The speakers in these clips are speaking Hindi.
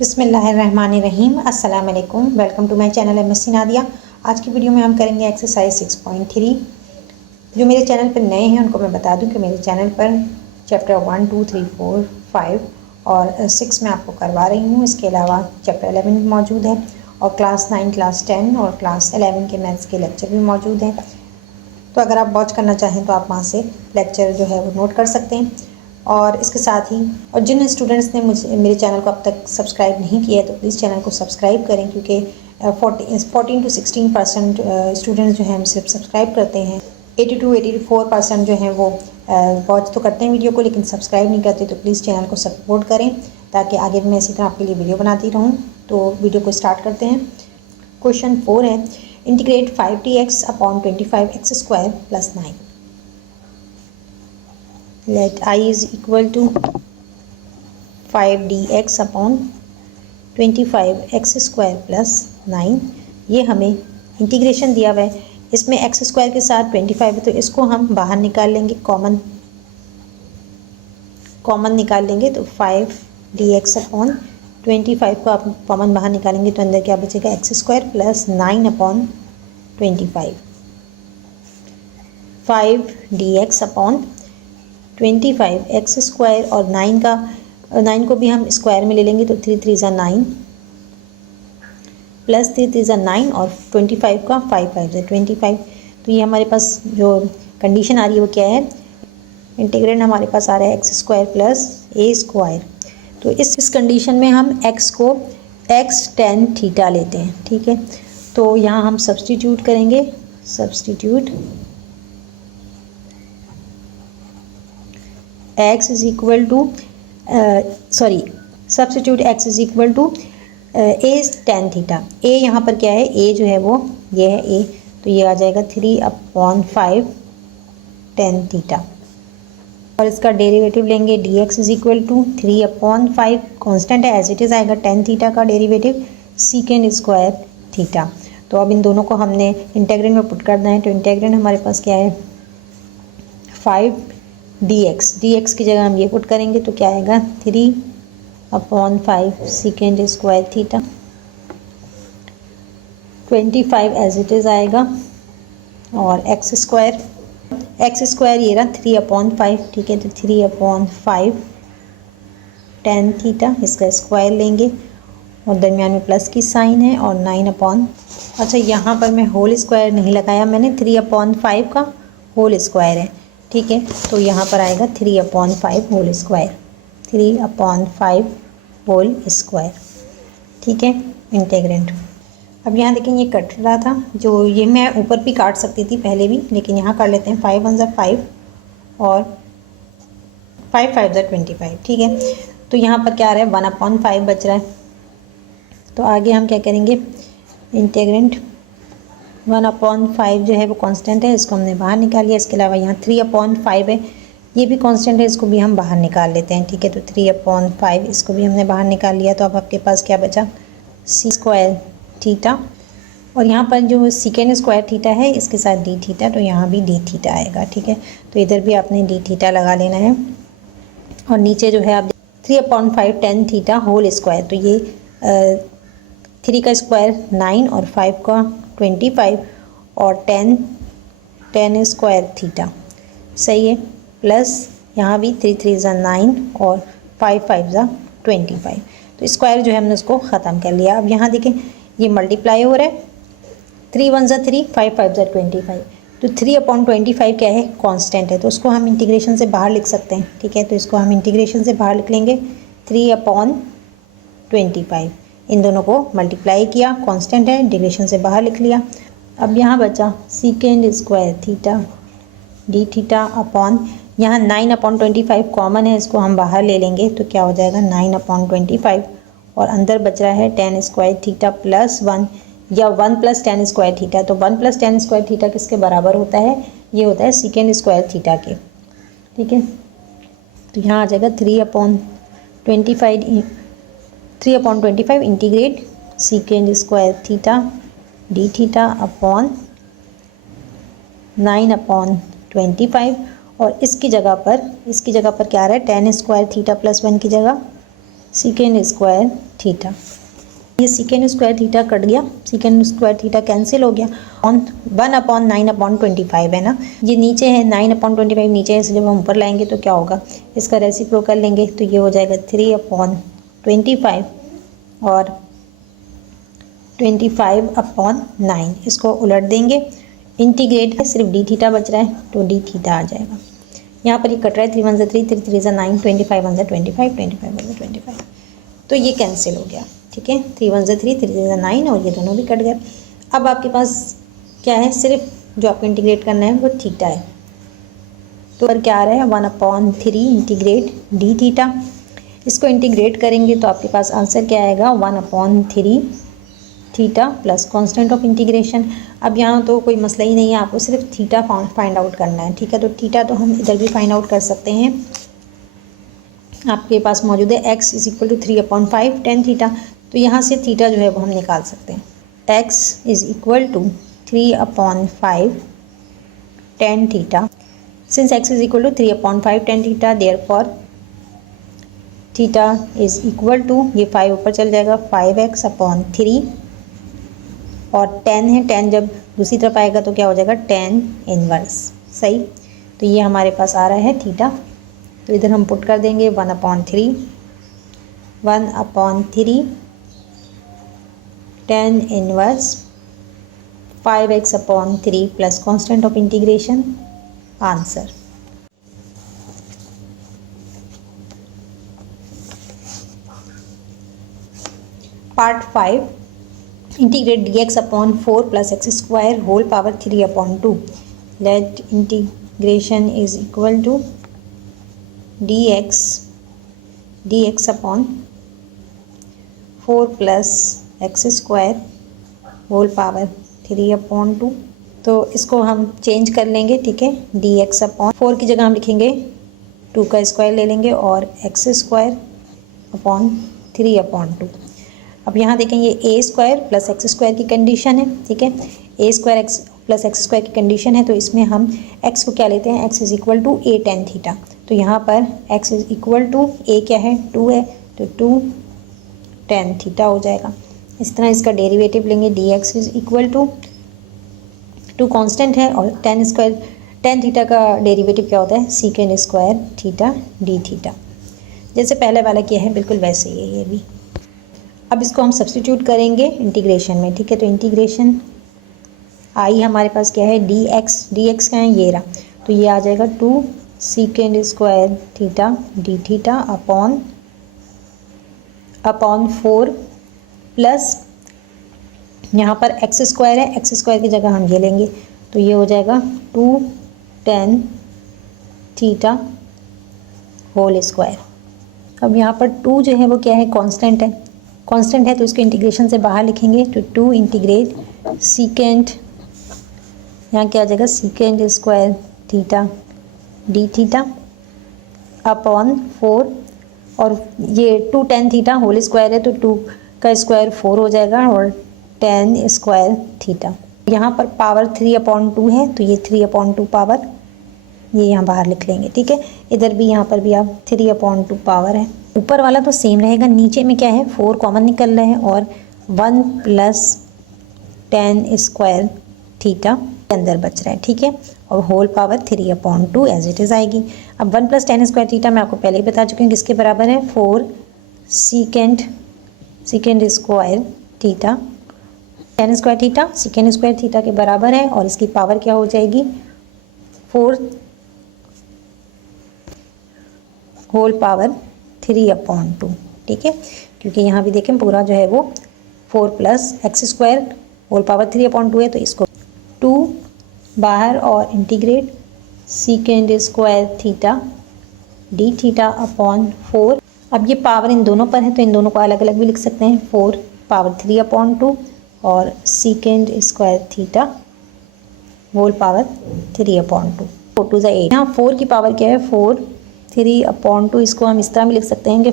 बिस्मिल्लाहिर्रहमानिर्रहीम। अस्सलाम वालेकुम। Welcome to my channel MSc Nadia. आज की वीडियो में हम करेंगे एक्सरसाइज 6.3। जो मेरे चैनल पर नए हैं उनको मैं बता दूं कि मेरे चैनल पर चैप्टर 1, 2, 3, 4, 5 और 6 में आपको करवा रही हूँ। इसके अलावा चैप्टर 11 भी मौजूद है और क्लास 9, क्लास 10 और क्लास 11 के मैथ्स के लेक्चर भी मौजूद हैं। तो अगर आप वॉच करना चाहें तो आप वहाँ से लेक्चर जो है वो नोट कर सकते हैं। और इसके साथ ही और जिन स्टूडेंट्स ने मेरे चैनल को अब तक सब्सक्राइब नहीं किया है तो प्लीज़ चैनल को सब्सक्राइब करें, क्योंकि 14 to 16% स्टूडेंट्स जो हैं हम सिर्फ सब्सक्राइब करते हैं। 82-84% जो हैं वो वॉच तो करते हैं वीडियो को लेकिन सब्सक्राइब नहीं करते। तो प्लीज़ चैनल को सपोर्ट करें ताकि आगे भी मैं इसी तरह आपके लिए वीडियो बनाती रहूँ। तो वीडियो को स्टार्ट करते हैं। क्वेश्चन 4 है, integrate 5dx upon 25x² + 9। Let I is equal to 5dx upon 25x² + 9। ये हमें इंटीग्रेशन दिया हुआ है। इसमें x² के साथ 25 है तो इसको हम बाहर निकाल लेंगे, कॉमन निकाल लेंगे। तो 5dx अपॉन 25 को आप कॉमन बाहर निकालेंगे तो अंदर क्या बचेगा, x² + 9 upon 25। 5dx upon 25x² और 9 को भी हम स्क्वायर में ले लेंगे तो 3 3 = 9 + 3 3 = 9 और 25 का 5 5 = 25। तो ये हमारे पास जो कंडीशन आ रही है वो क्या है, इंटीग्रेंड हमारे पास आ रहा है x² + a²। तो इस कंडीशन में हम x को x tan थीटा लेते हैं, ठीक है। तो यहाँ हम सब्सटीट्यूट करेंगे, substitute x is equal to substitute x is equal to a tan theta. a यहाँ पर क्या है, a जो है वो ये है a, तो ये आ जाएगा 3/5 tan थीटा। और इसका डेरिवेटिव लेंगे, dx is equal to 3/5 constant है एज इट इज़ आएगा, tan थीटा का डेरिवेटिव sec² थीटा। तो अब इन दोनों को हमने इंटेग्रेंड में पुट करना है। तो इंटेग्रेंड हमारे पास क्या है, 5dx की जगह हम ये पुट करेंगे तो क्या आएगा, 3/5 sec² theta. 25 as it is आएगा और x² ये रहा 3/5, ठीक है। तो 3/5 tan थीटा, इसका स्क्वायर लेंगे और दरमियान में प्लस की साइन है और 9 अच्छा यहाँ पर मैं होल स्क्वायर नहीं लगाया मैंने, 3/5 का होल स्क्वायर है, ठीक है। तो यहाँ पर आएगा 3/5 होल स्क्वायर, 3/5 होल स्क्वायर, ठीक है, इंटेग्रेंट। अब यहाँ देखें ये कट रहा था, जो ये मैं ऊपर भी काट सकती थी पहले भी, लेकिन यहाँ कर लेते हैं। 5 1 = 5 और 5 5 = 25, ठीक है। तो यहाँ पर क्या आ रहा है, 1/5 बच रहा है। तो आगे हम क्या करेंगे, इंटेग्रेंट 1/5 जो है वो कांस्टेंट है, इसको हमने बाहर निकाल लिया। इसके अलावा यहाँ 3/5 है, ये भी कांस्टेंट है, इसको भी हम बाहर निकाल लेते हैं, ठीक है। तो 3/5 इसको भी हमने बाहर निकाल लिया। तो अब आपके पास क्या बचा, sec² थीटा। और यहाँ पर जो sec² थीटा है इसके साथ d थीटा, तो यहाँ भी d थीटा आएगा, ठीक है। तो इधर भी आपने d थीटा लगा लेना है। और नीचे जो है आप 3/5 tan थीटा होल स्क्वायर, तो ये 3 का स्क्वायर 9 और 5 का 25 और tan² थीटा, सही है। प्लस यहाँ भी 3 3 = 9 और 5 5 = 25। तो स्क्वायर जो है हमने उसको ख़त्म कर लिया। अब यहाँ देखें ये मल्टीप्लाई हो रहा है, 3 1 = 3, 5 5 = 25। तो 3/25 क्या है, कांस्टेंट है, तो उसको हम इंटीग्रेशन से बाहर लिख सकते हैं, ठीक है। तो इसको हम इंटीग्रेशन से बाहर लिख लेंगे, 3/25। इन दोनों को मल्टीप्लाई किया, कांस्टेंट है, इंटीग्रेशन से बाहर लिख लिया। अब यहाँ बचा sec² theta d theta upon, यहाँ 9/25 कॉमन है, इसको हम बाहर ले लेंगे तो क्या हो जाएगा, 9/25 और अंदर बच रहा है tan² थीटा प्लस 1 या 1 + tan² थीटा। तो 1 + tan² थीटा किसके बराबर होता है, ये होता है sec² थीटा के, ठीक है। तो यहाँ आ जाएगा 3/25 integrate sec² theta d theta upon 9/25 और इसकी जगह पर क्या आ रहा है, tan² थीटा प्लस 1 की जगह सीकेंड स्क्वायर थीटा। ये सीकेंड स्क्वायर थीटा कट गया, सीकेंड स्क्वायर थीटा कैंसिल हो गया। ऑन 1/9/25 है ना, ये नीचे है 9/25 नीचे है, इसलिए हम ऊपर लाएंगे तो क्या होगा, इसका रेसिप्रोकल लेंगे तो ये हो जाएगा 3/25 और 25/9। इसको उलट देंगे, इंटीग्रेट है, सिर्फ डी थीटा बच रहा है तो डी थीटा आ जाएगा। यहाँ पर ये कट रहा है 3 1 3 3 3 9 25 1 25 25 1 25, तो ये कैंसिल हो गया। ठीक है, 3 1 3 3 9 और ये दोनों भी कट गए। अब आपके पास क्या है, सिर्फ जो आपको इंटीग्रेट करना है वो थीटा है। तो पर क्या आ रहा है 1/3 इंटीग्रेट डी थीटा। इसको इंटीग्रेट करेंगे तो आपके पास आंसर क्या आएगा 1/3 theta plus constant of integration. अब यहाँ तो कोई मसला ही नहीं है, आपको सिर्फ थीटा फाइंड आउट करना है। ठीक है, तो थीटा तो हम इधर भी फाइंड आउट कर सकते हैं, आपके पास मौजूद है x = 3/5 tan थीटा। तो यहाँ से थीटा जो है वो हम निकाल सकते हैं। x = 3/5 tan theta. Since x = 3/5 tan theta, therefore theta = ये 5 ऊपर चल जाएगा 5x/3 और tan है, tan जब दूसरी तरफ आएगा तो क्या हो जाएगा tan इनवर्स। सही, तो ये हमारे पास आ रहा है थीटा। तो इधर हम पुट कर देंगे 1/3 tan inverse 5x/3 plus constant of integration. Answer part 5, integrate dx/4 + x² whole power 3/2। Let integration = dx/4 + x² whole power 3/2। तो इसको हम चेंज कर लेंगे। ठीक है, dx/4 की जगह हम लिखेंगे 2 का स्क्वायर ले लेंगे और x² / 3/2। अब यहाँ देखें ये a² + x² की कंडीशन है। ठीक है, a² + x² की कंडीशन है, तो इसमें हम x को क्या लेते हैं, x = a tan थीटा। तो यहाँ पर x = a क्या है 2 है, तो 2 tan थीटा हो जाएगा। इस तरह इसका डेरिवेटिव लेंगे, dx = 2 कांस्टेंट है और tan थीटा का डेरिवेटिव क्या होता है, सीकेंड स्क्वायर थीटा डी थीटा। जैसे पहले वाला किया है बिल्कुल वैसे ही है ये भी। अब इसको हम सब्स्टिट्यूट करेंगे इंटीग्रेशन में। ठीक है, तो इंटीग्रेशन आई हमारे पास क्या है dx क्या है, ये रहा, तो ये आ जाएगा 2 सीकेंड square theta D theta upon 4 plus यहाँ पर x² है, x² की जगह हम ये लेंगे तो ये हो जाएगा 2 tan थीटा होल स्क्वायर। अब यहाँ पर 2 जो है वो क्या है, कांस्टेंट है, कांस्टेंट है तो इसको इंटीग्रेशन से बाहर लिखेंगे, तो 2 इंटीग्रेट सीकेंड, यहाँ क्या आ जाएगा सीकेंड square theta D theta upon 4 और ये 2 tan थीटा होल स्क्वायर है तो 2 का स्क्वायर 4 हो जाएगा और tan स्क्वायर थीटा। यहाँ पर पावर 3/2 है तो ये 3/2 पावर ये यहाँ बाहर लिख लेंगे। ठीक है, इधर भी यहाँ पर भी आप 3/2 पावर है। ऊपर वाला तो सेम रहेगा, नीचे में क्या है 4 कॉमन निकल रहा है और 1 + tan स्क्वायर थीटा अंदर बच रहा है। ठीक है, और whole power 3/2 as it is आएगी। अब 1 + tan स्क्वायर थीटा मैं आपको पहले ही बता चुकी हूँ किसके बराबर है, 4 सीकेंड square theta tan square theta सीकेंड square theta के बराबर है और इसकी पावर क्या हो जाएगी 4 होल पावर 3/2। ठीक है, क्योंकि यहाँ भी देखें पूरा जो है वो 4 + x² होल पावर 3/2 है, तो इसको 2 बाहर और integrate सीकेंड square theta D theta upon 4। अब ये पावर इन दोनों पर है तो इन दोनों को अलग अलग भी लिख सकते हैं, 4 पावर 3/2 और secant square theta whole power 3/2। 4 2 8, यहाँ 4 की पावर क्या है 4 3/2, इसको हम इस तरह भी लिख सकते हैं कि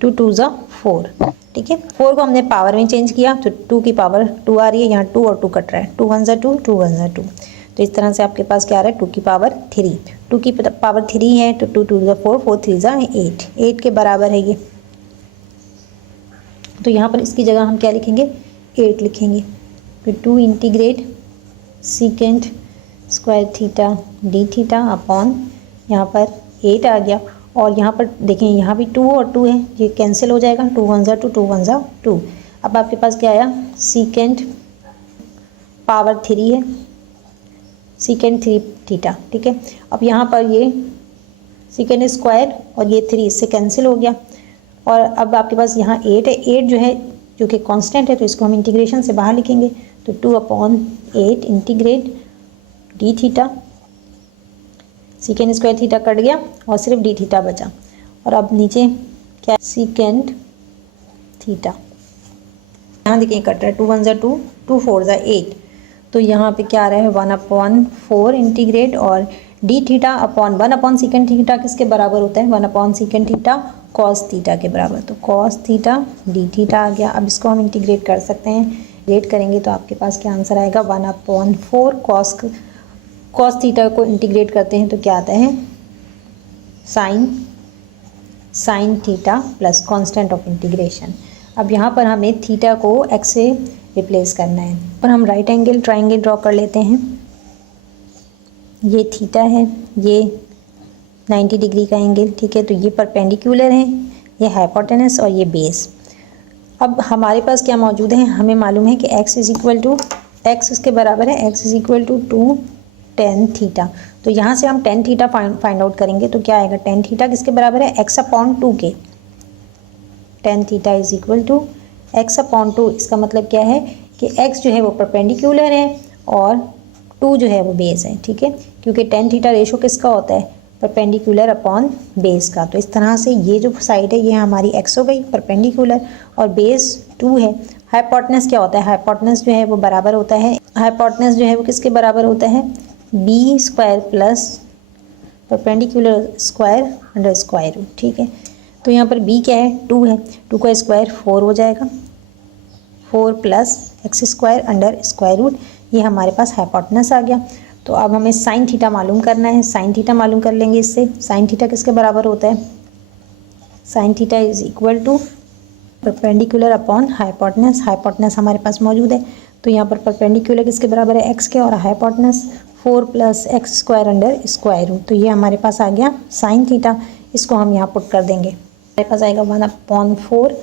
2 2 4। ठीक है, 4 को हमने पावर में चेंज किया तो 2 की पावर 2 आ रही है, यहाँ 2 और 2 कट रहा है, 2 1 2 2 1 2। तो इस तरह से आपके पास क्या आ रहा है 2 की पावर 3, 2 की पावर 3 है तो 2 2 4 4 3 8, 8 के बराबर है ये। तो यहाँ पर इसकी जगह हम क्या लिखेंगे, 8 लिखेंगे। फिर 2 integrate secant square theta D theta upon यहाँ पर 8 आ गया। और यहाँ पर देखें, यहाँ भी 2 और 2 है, ये कैंसिल हो जाएगा, 2 1 2 2 1 2। अब आपके पास क्या आया, सीकेंट पावर 3 है, सीकेंट 3 थीटा, ठीक है। अब यहाँ पर ये सीकेंट स्क्वायर और ये 3 इससे कैंसिल हो गया। और अब आपके पास यहाँ 8 है, 8 जो है जो कि कांस्टेंट है, तो इसको हम इंटीग्रेशन से बाहर लिखेंगे। तो 2/8 integrate D theta, secant square theta cut गया और सिर्फ डी थीटा बचा। और अब नीचे क्या, सीकेंट थीटा, यहाँ देखिए कट रहा है, 2 1 2 2 4 8। तो यहाँ पे क्या आ रहा है, 1/4 इंटीग्रेट और D theta upon 1 secant theta किसके बराबर होता है, 1 सीकेंट थीटा कॉस थीटा के बराबर। तो कॉस थीटा डी थीटा आ गया। अब इसको हम इंटीग्रेट कर सकते हैं, इंटीग्रेट करेंगे तो आपके पास क्या आंसर आएगा, 1/4 कॉस थीटा को इंटीग्रेट करते हैं तो क्या आता है, sine theta plus constant of integration. अब यहाँ पर हमें थीटा को एक्स से रिप्लेस करना है। पर हम राइट एंगल ट्राइंगल ड्रॉ कर लेते हैं। ये थीटा है, ये 90 डिग्री का एंगल, ठीक है। तो ये परपेंडिकुलर है, ये हाइपोटेनस और ये बेस। अब हमारे पास क्या मौजूद है, हमें मालूम है कि x इसके बराबर है, x = 2 tan थीटा। तो यहाँ से हम tan थीटा फाइंड आउट करेंगे तो क्या आएगा, tan थीटा किसके बराबर है, x/2 के। tan theta = x/2। इसका मतलब क्या है कि x जो है वो परपेंडिकुलर है और 2 जो है वो बेस है, ठीक है। क्योंकि tan थीटा रेशो किसका होता है, परपेंडिकुलर अपॉन बेस का। तो इस तरह से ये जो साइड है ये हमारी x हो गई परपेंडिकुलर, और बेस 2 है। हाइपोटेनस क्या होता है, हाइपोटेनस जो है वो बराबर होता है, हाइपोटेनस जो है वो किसके बराबर होता है, b² plus perpendicular square under square root, ठीक है। तो यहाँ पर b क्या है, 2 है, 2 का स्क्वायर 4 हो जाएगा, 4 plus x² under square root. ये हमारे पास हाइपोटेनस आ गया। तो अब हमें साइन थीटा मालूम करना है, साइन थीटा मालूम कर लेंगे इससे। साइन थीटा किसके बराबर होता है, sine theta = perpendicular upon hypotenuse. Hypotenuse हमारे पास मौजूद है, तो यहाँ पर परपेंडिकुलर किसके बराबर है, x के, और hypotenuse 4 plus x² under square root. तो ये हमारे पास आ गया साइन थीटा। इसको हम यहाँ पुट कर देंगे, हमारे पास आएगा 1/4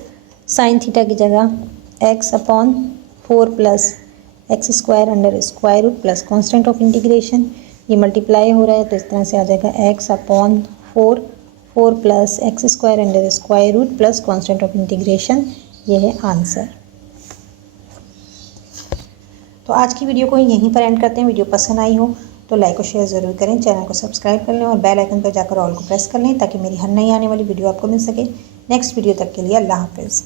साइन थीटा की जगह x/4 plus x² under square root plus constant of integration. ये मल्टीप्लाई हो रहा है तो इस तरह से आ जाएगा x/4 4 plus x² under square root plus constant of integration. ये है आंसर। तो आज की वीडियो को यहीं पर एंड करते हैं। वीडियो पसंद आई हो तो लाइक और शेयर ज़रूर करें, चैनल को सब्सक्राइब कर लें और बेल आइकन पर जाकर ऑल को प्रेस कर लें ताकि मेरी हर नई आने वाली वीडियो आपको मिल सके। नेक्स्ट वीडियो तक के लिए अल्लाह हाफिज़।